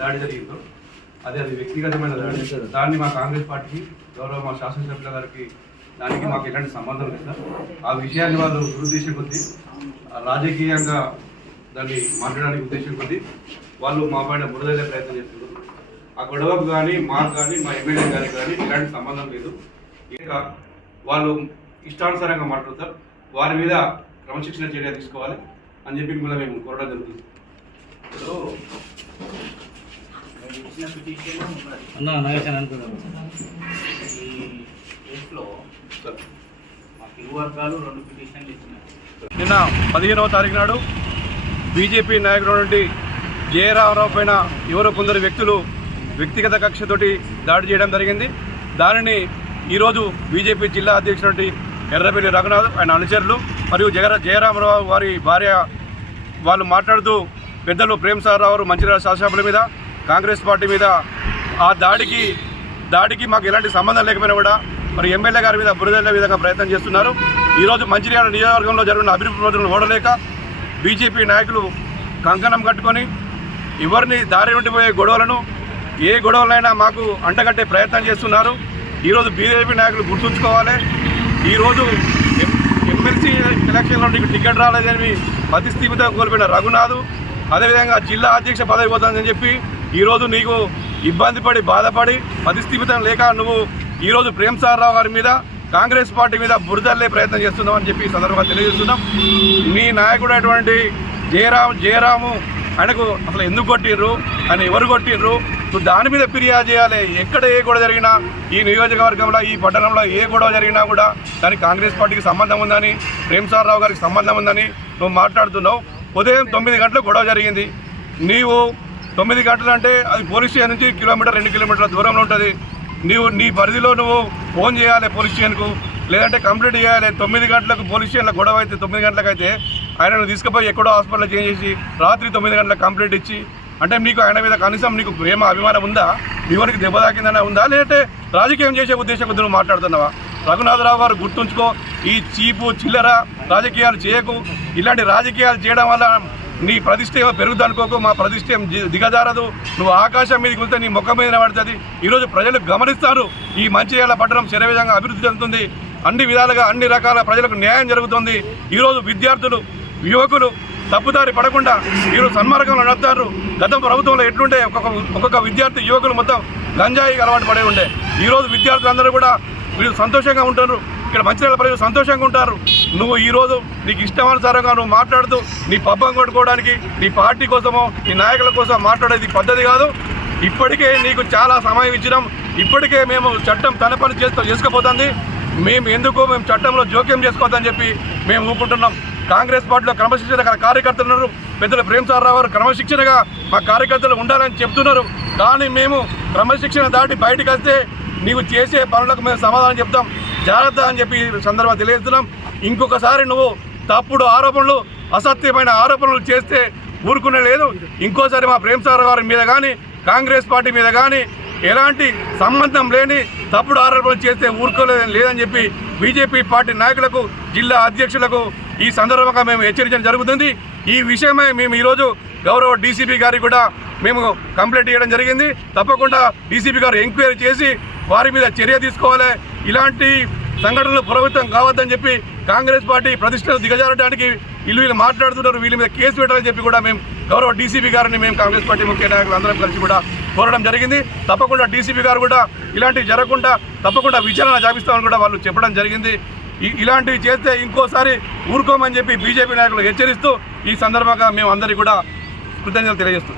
దాడి జరిగిందో అదే అది వ్యక్తిగతమైన దాడి. దాన్ని మా కాంగ్రెస్ పార్టీకి గౌరవ మా శాసనసభ్యుల గారికి దానికి మాకు ఎలాంటి సంబంధం లేదు. ఆ విషయాన్ని వాళ్ళు దురుద్దేశం కొద్దీ ఆ రాజకీయంగా దాన్ని మాట్లాడడానికి ఉద్దేశం కొద్దీ వాళ్ళు మా పైన బురదలే ప్రయత్నం చేస్తున్నారు. ఆ గొడవకు కానీ మాకు కానీ మా ఎమ్మెల్యే గారికి కానీ ఎలాంటి సంబంధం లేదు. ఇంకా వాళ్ళు ఇష్టానుసారంగా మాట్లాడతారు. వారి మీద క్రమశిక్షణ చర్య తీసుకోవాలి అని చెప్పి కూడా మేము కోరడం జరుగుతుంది. ఇప్పుడు ఇచ్చిన పిటిషన్ నాగేశాన్ అనుకున్నాను. ఈ కేసులో ఇరు వర్గాలు రెండు పిటిషన్లు ఇచ్చినాయి నిన్న పదిహేనవ తారీఖు నాడు బీజేపీ నాయకుడు నుండి జయరామరావు పైన ఎవరో కొందరు వ్యక్తులు వ్యక్తిగత కక్షతోటి దాడి చేయడం జరిగింది. దానిని ఈరోజు బీజేపీ జిల్లా అధ్యక్షుడు ఎర్రబెల్లి రఘునాథ్ ఆయన అనుచరులు మరియు జగ జయరామరావు వారి భార్య వాళ్ళు మాట్లాడుతూ పెద్దలు ప్రేమ్ సార్ రావు మంచిర్యాల శాసనసభ్యుల మీద కాంగ్రెస్ పార్టీ మీద ఆ దాడికి దాడికి మాకు ఎలాంటి సంబంధం లేకపోయినా కూడా మరి ఎమ్మెల్యే గారి మీద బురదల్లే విధంగా ప్రయత్నం చేస్తున్నారు. ఈరోజు మంచిర్యాల నియోజకవర్గంలో జరిగిన అభివృద్ధి ప్రజలను ఓడలేక బీజేపీ నాయకులు కంకణం కట్టుకొని ఎవరిని దారి ఉండిపోయే గొడవలను ఏ గొడవలైనా మాకు అంటగట్టే ప్రయత్నం చేస్తున్నారు. ఈరోజు బీజేపీ నాయకులు గుర్తుంచుకోవాలి. ఈరోజు ఎమ్మెల్సీ ఎలక్షన్లో నీకు టికెట్ రాలేదని ప్రతిస్థితితో కోల్పోయిన రఘునాథ్ అదేవిధంగా జిల్లా అధ్యక్ష పదవి పోతుందని చెప్పి ఈరోజు నీకు ఇబ్బంది పడి బాధపడి ప్రతిస్థితితం లేక నువ్వు ఈరోజు ప్రేమ్ రావు గారి మీద కాంగ్రెస్ పార్టీ మీద బురదల్లే ప్రయత్నం చేస్తున్నావు అని చెప్పి సందర్భంగా తెలియజేస్తున్నాం. నీ నాయకుడు అటువంటి జయరామ్ జయరాము ఆయనకు అసలు ఎందుకు కొట్టిర్రు ఆయన ఎవరు కొట్టిర్రు నువ్వు దాని మీద ఫిర్యాదు చేయాలి. ఎక్కడ ఏ గొడవ జరిగినా ఈ నియోజకవర్గంలో ఈ పట్టణంలో ఏ గొడవ జరిగినా కూడా దానికి కాంగ్రెస్ పార్టీకి సంబంధం ఉందని ప్రేమ్ సార్ రావు గారికి సంబంధం ఉందని నువ్వు మాట్లాడుతున్నావు. ఉదయం తొమ్మిది గంటలకు గొడవ జరిగింది. నీవు తొమ్మిది గంటలు అంటే అది పోలీస్ స్టేషన్ నుంచి కిలోమీటర్ రెండు కిలోమీటర్ల దూరంలో ఉంటుంది. నీవు నీ పరిధిలో నువ్వు ఫోన్ చేయాలి పోలీస్ స్టేషన్కు లేదంటే కంప్లీట్ చేయాలి. తొమ్మిది గంటలకు పోలీస్ స్టేషన్లో గొడవ అయితే తొమ్మిది గంటలకు అయితే ఆయనను తీసుకుపోయి ఎక్కడో హాస్పిటల్లో చేంజ్ చేసి రాత్రి తొమ్మిది గంటలకు కంప్లీట్ ఇచ్చి అంటే నీకు ఆయన మీద కనీసం నీకు ప్రేమ అభిమానం ఉందా? ఇవరికి దెబ్బ తాకిందనే ఉందా? లేదంటే రాజకీయం చేసే ఉద్దేశం కొద్ది నువ్వు మాట్లాడుతున్నావా? రఘునాథరావు గారు గుర్తుంచుకో ఈ చీపు చిల్లర రాజకీయాలు చేయకు. ఇలాంటి రాజకీయాలు చేయడం వల్ల నీ ప్రతిష్ట ఏమో మా ప్రతిష్ట ఏం దిగజారదు. నువ్వు ఆకాశం మీదకి వెళ్తే నీ ముఖం మీద పడుతుంది ఈరోజు ప్రజలు గమనిస్తారు ఈ మంచిర్యాల పట్టణం శరవేగంగా అభివృద్ధి చెందుతుంది. అన్ని విధాలుగా అన్ని రకాల ప్రజలకు న్యాయం జరుగుతుంది. ఈరోజు విద్యార్థులు యువకులు తప్పుదారి పడకుండా ఈరోజు సన్మార్గంలో నడుపుతారు. గత ప్రభుత్వంలో ఎట్లుంటే ఒక్కొక్క ఒక్కొక్క విద్యార్థి యువకులు మొత్తం గంజాయికి అలవాటు పడే ఉండే. ఈరోజు విద్యార్థులందరూ కూడా వీళ్ళు సంతోషంగా ఉంటారు. ఇక్కడ మంచిర్యాల ప్రజలు సంతోషంగా ఉంటారు. నువ్వు ఈరోజు నీకు ఇష్టానుసారంగా నువ్వు మాట్లాడుతూ నీ పబ్బం కొట్టుకోవడానికి నీ పార్టీ కోసమో నీ నాయకుల కోసం మాట్లాడేది పద్ధతి కాదు. ఇప్పటికే నీకు చాలా సమయం ఇచ్చినాం. ఇప్పటికే మేము చట్టం తన పని చేస్తూ చేసుకుపోతుంది. మేము ఎందుకు మేము చట్టంలో జోక్యం చేసుకోవద్దని చెప్పి మేము ఊపుకుంటున్నాం. కాంగ్రెస్ పార్టీలో క్రమశిక్షణ కార్యకర్తలు ఉన్నారు. పెద్దలు ప్రేమ్ సార్ రావు గారు క్రమశిక్షణగా మా కార్యకర్తలు ఉండాలని చెప్తున్నారు. కానీ మేము క్రమశిక్షణ దాటి బయటకు వస్తే నీకు చేసే పనులకు మేము సమాధానం చెప్తాం. జాగ్రత్త అని చెప్పి ఈ సందర్భంగా తెలియజేస్తున్నాం. ఇంకొకసారి నువ్వు తప్పుడు ఆరోపణలు అసత్యమైన ఆరోపణలు చేస్తే ఊరుకునే లేదు. ఇంకోసారి మా ప్రేమ్ సార్ గారి మీద కానీ కాంగ్రెస్ పార్టీ మీద కానీ ఎలాంటి సంబంధం లేని తప్పుడు ఆరోపణలు చేస్తే ఊరుకోలేదని లేదని చెప్పి బీజేపీ పార్టీ నాయకులకు జిల్లా అధ్యక్షులకు ఈ సందర్భంగా మేము హెచ్చరించడం జరుగుతుంది. ఈ విషయమై మేము ఈరోజు గౌరవ డీసీపీ గారికి కూడా మేము కంప్లైంట్ చేయడం జరిగింది. తప్పకుండా డీసీపీ గారు ఎంక్వైరీ చేసి వారి మీద చర్య తీసుకోవాలి. ఇలాంటి సంఘటనలు ప్రభుత్వం కావద్దని చెప్పి కాంగ్రెస్ పార్టీ ప్రతిష్టలు దిగజారడానికి వీళ్ళు వీళ్ళు మాట్లాడుతున్నారు. వీళ్ళ మీద కేసు పెట్టాలని చెప్పి కూడా మేము గౌరవ డీసీపీ గారిని మేము కాంగ్రెస్ పార్టీ ముఖ్య నాయకులు అందరం కలిసి కూడా కోరడం జరిగింది. తప్పకుండా డీసీపీ గారు కూడా ఇలాంటివి జరగకుండా తప్పకుండా విచారణ జాపిస్తామని కూడా వాళ్ళు చెప్పడం జరిగింది. ఇలాంటివి చేస్తే ఇంకోసారి ఊరుకోమని చెప్పి బీజేపీ నాయకులు హెచ్చరిస్తూ ఈ సందర్భంగా మేము అందరికీ కూడా కృతజ్ఞతలు తెలియజేస్తున్నాం